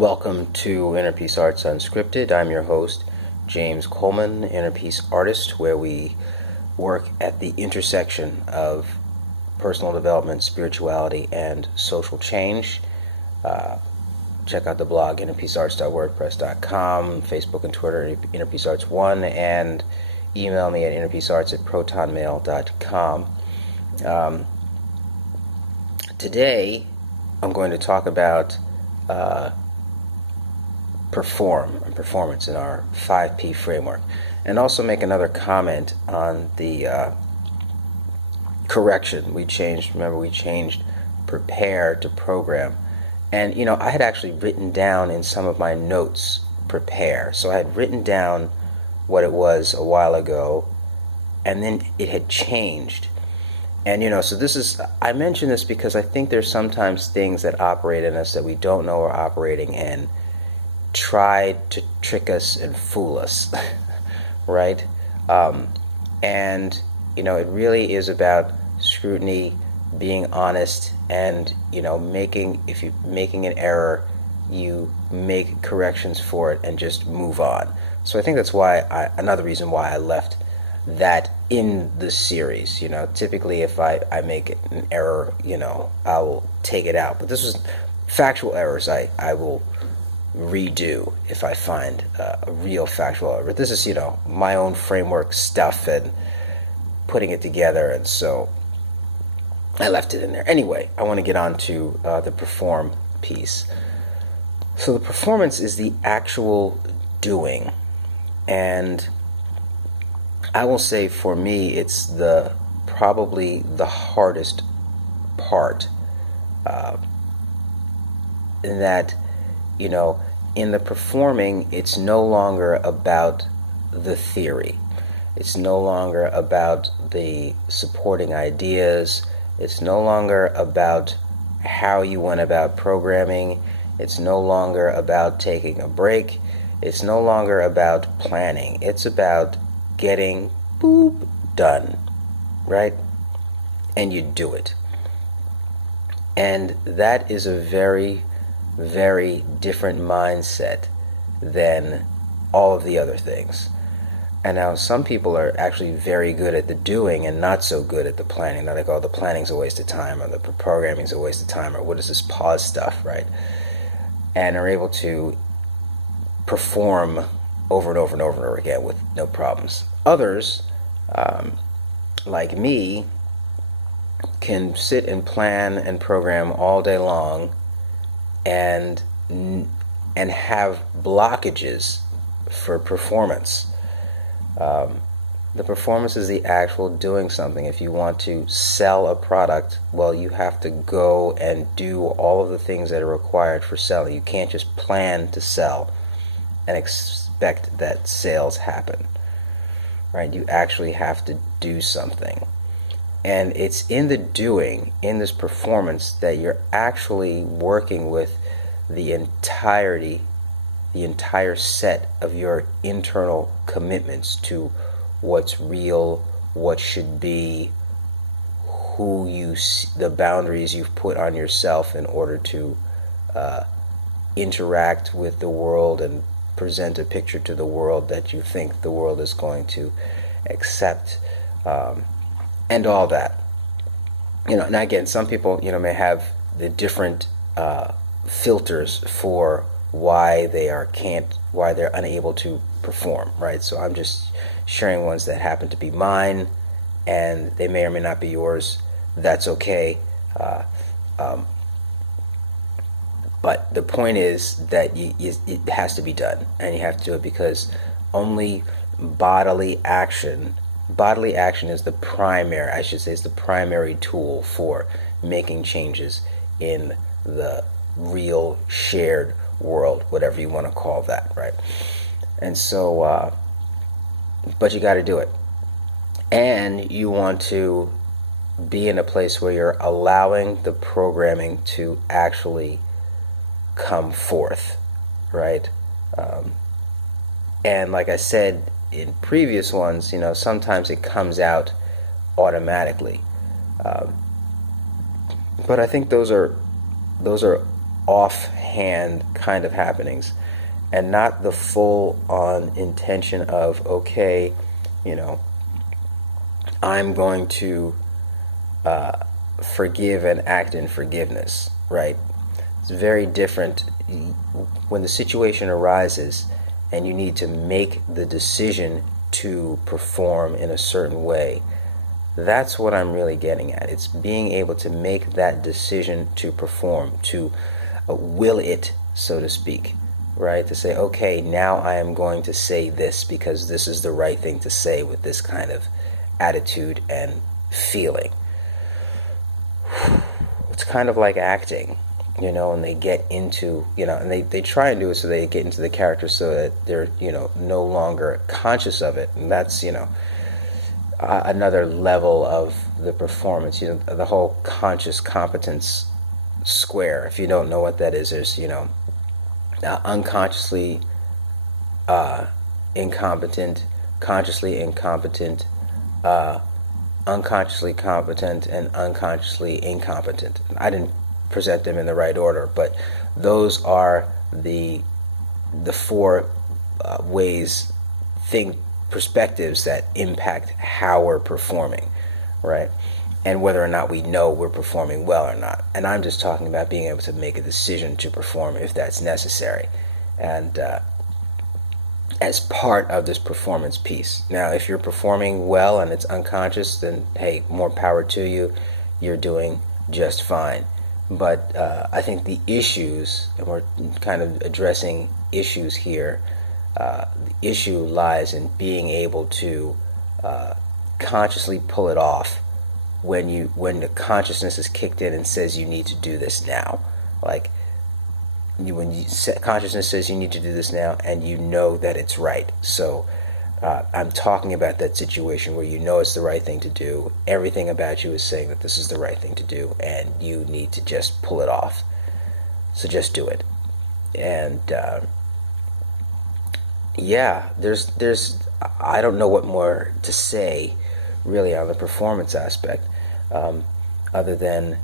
Welcome to Inner Peace Arts Unscripted. I'm your host, James Coleman, Inner Peace Artist, where we work at the intersection of personal development, spirituality, and social change. Check out the blog, innerpeacearts.wordpress.com, Facebook and Twitter, innerpeacearts1, and email me at innerpeacearts@protonmail.com. Today, I'm going to talk about performance in our 5P framework, and also make another comment on the correction. We changed prepare to program. And I had actually written down in some of my notes prepare. So I had written down what it was a while ago, and then it had changed. And so I mention this because I think there's sometimes things that operate in us that we don't know are operating in, try to trick us and fool us, right? And it really is about scrutiny, being honest, and if you're making an error, you make corrections for it and just move on. So I think that's another reason why I left that in the series. Typically if I make an error, I will take it out. But this was factual errors. I will redo if I find a real factual error. But this is my own framework stuff and putting it together, and so I left it in there. Anyway, I want to get on to the perform piece. So the performance is the actual doing, and I will say for me it's probably the hardest part, in that in the performing, it's no longer about the theory. It's no longer about the supporting ideas. It's no longer about how you went about programming. It's no longer about taking a break. It's no longer about planning. It's about getting done, right? And you do it. And that is a very, very different mindset than all of the other things. And now some people are actually very good at the doing and not so good at the planning. They're like, oh, the planning's a waste of time, or the programming's a waste of time, or what is this pause stuff, right? And are able to perform over and over and over and over again with no problems. Others, like me, can sit and plan and program all day long and have blockages for performance. The performance is the actual doing something. If you want to sell a product, well, you have to go and do all of the things that are required for selling. You can't just plan to sell and expect that sales happen, right? You actually have to do something. And it's in the doing, in this performance, that you're actually working with the entire set of your internal commitments to what's real, what should be, the boundaries you've put on yourself in order to interact with the world and present a picture to the world that you think the world is going to accept, and all that. And again, some people may have the different filters for why they're unable to perform, right? So I'm just sharing ones that happen to be mine, and they may or may not be yours. That's okay. But the point is that it has to be done, and you have to do it because only bodily action is the primary tool for making changes in the real shared world, whatever you want to call that, right? And so, but you got to do it. And you want to be in a place where you're allowing the programming to actually come forth, right? And like I said in previous ones, sometimes it comes out automatically. But I think those are offhand kind of happenings, and not the full-on intention of, okay, I'm going to forgive and act in forgiveness, right? It's very different when the situation arises and you need to make the decision to perform in a certain way. That's what I'm really getting at. It's being able to make that decision to perform, to will it, so to speak, right? To say, okay, now I am going to say this because this is the right thing to say with this kind of attitude and feeling. It's kind of like acting, and they get into, and they try and do it so they get into the character so that they're, no longer conscious of it. And that's, another level of the performance, the whole conscious competence square. If you don't know what that is, there's, unconsciously incompetent, consciously incompetent, unconsciously competent, and unconsciously incompetent. I didn't present them in the right order, but those are the four perspectives that impact how we're performing, right? And whether or not we know we're performing well or not. And I'm just talking about being able to make a decision to perform if that's necessary, and as part of this performance piece. Now, if you're performing well and it's unconscious, then hey, more power to you. You're doing just fine. But I think the issues, and we're kind of addressing issues here, the issue lies in being able to consciously pull it off when the consciousness is kicked in and says you need to do this now. Like consciousness says you need to do this now, and you know that it's right. So I'm talking about that situation where it's the right thing to do. Everything about you is saying that this is the right thing to do, and you need to just pull it off. So just do it. And there's I don't know what more to say really on the performance aspect, other than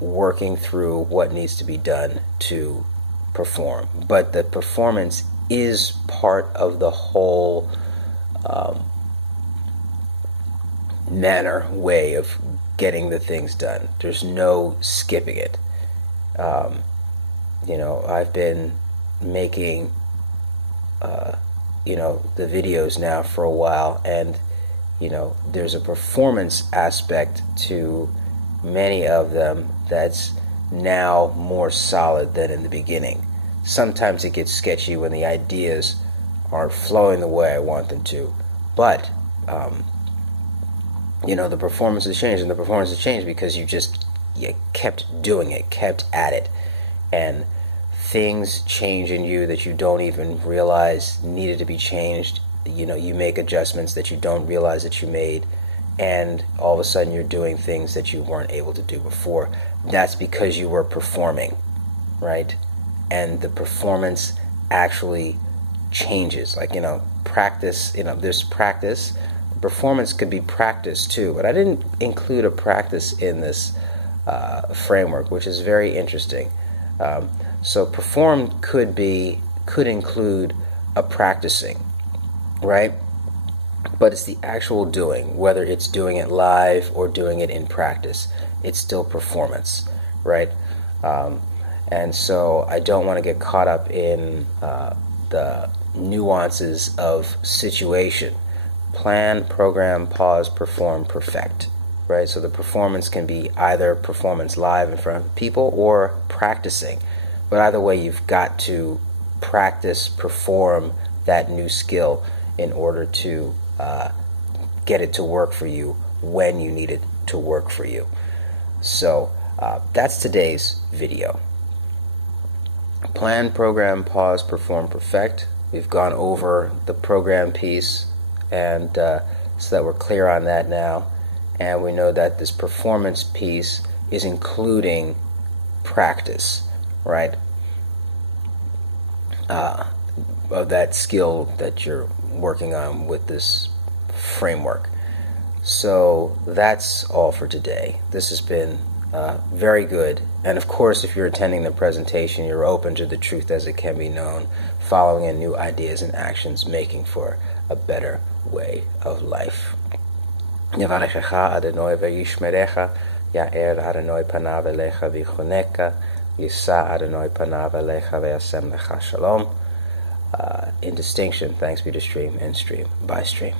working through what needs to be done to perform. But the performance is part of the whole way of getting the things done. There's no skipping it. I've been making the videos now for a while, and there's a performance aspect to many of them that's now more solid than in the beginning. Sometimes it gets sketchy when the ideas aren't flowing the way I want them to, but the performance has changed, and the performance has changed because you kept doing it, kept at it, and things change in you that you don't even realize needed to be changed. You make adjustments that you don't realize that you made, and all of a sudden you're doing things that you weren't able to do before. That's because you were performing, right? And the performance actually changes. Like, practice, there's practice. Performance could be practice too, but I didn't include a practice in this framework, which is very interesting. So perform could include a practicing, right? But it's the actual doing, whether it's doing it live or doing it in practice, it's still performance, right? And so I don't want to get caught up in the nuances of situation. Plan, program, pause, perform, perfect, right? So the performance can be either performance live in front of people or practicing. But either way, you've got to practice, perform that new skill in order to get it to work for you when you need it to work for you. So that's today's video. Plan, program, pause, perform, perfect. We've gone over the program piece, and so that we're clear on that now. And we know that this performance piece is including practice, right? Of that skill that you're working on with this framework. So that's all for today. This has been Very good. And of course, if you're attending the presentation, you're open to the truth as it can be known, following in new ideas and actions, making for a better way of life. Yevarechecha Adonai v'yishmerecha, Ya'er Adonai panav elecha v'yichoneka, Yisa Adonai panav elecha v'yasem lecha shalom. In distinction, thanks be to stream, in stream, by stream.